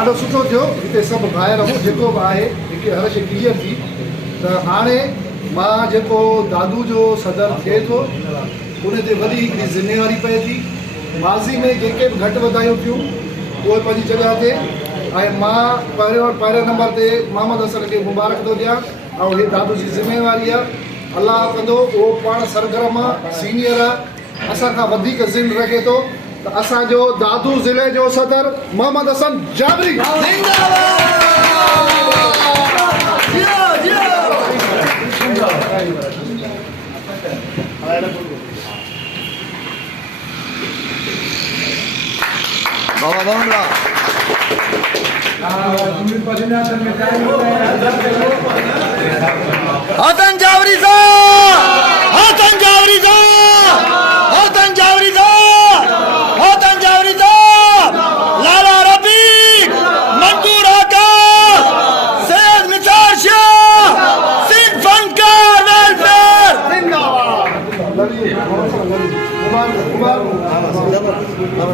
ॾाढो सुठो थियो हिते सभु ॻायल हो जेको बि आहे हिकु हर शइ क्लियर थी त हाणे मां जेको दादू जो सदर थिए थो उन ते वॾी हिकिड़ी ज़िम्मेवारी पए थी। माज़ी में जेके बि घटि वधायूं थियूं उहे पंहिंजी जॻह ते ऐं मां पहिरें नंबर ते मोहम्मद हसन खे मुबारक थो ॾियां ऐं हीअ दादू जी ज़िम्मेवारी आहे। अलाह कंदो उहो पाण सरगर्म आहे, सीनियर आहे, असांखां वधीक ज़िंद रखे थो। त असांजो दादू ज़िले जो सदर मोहम्मद हसन जाबरी हसन जाबरी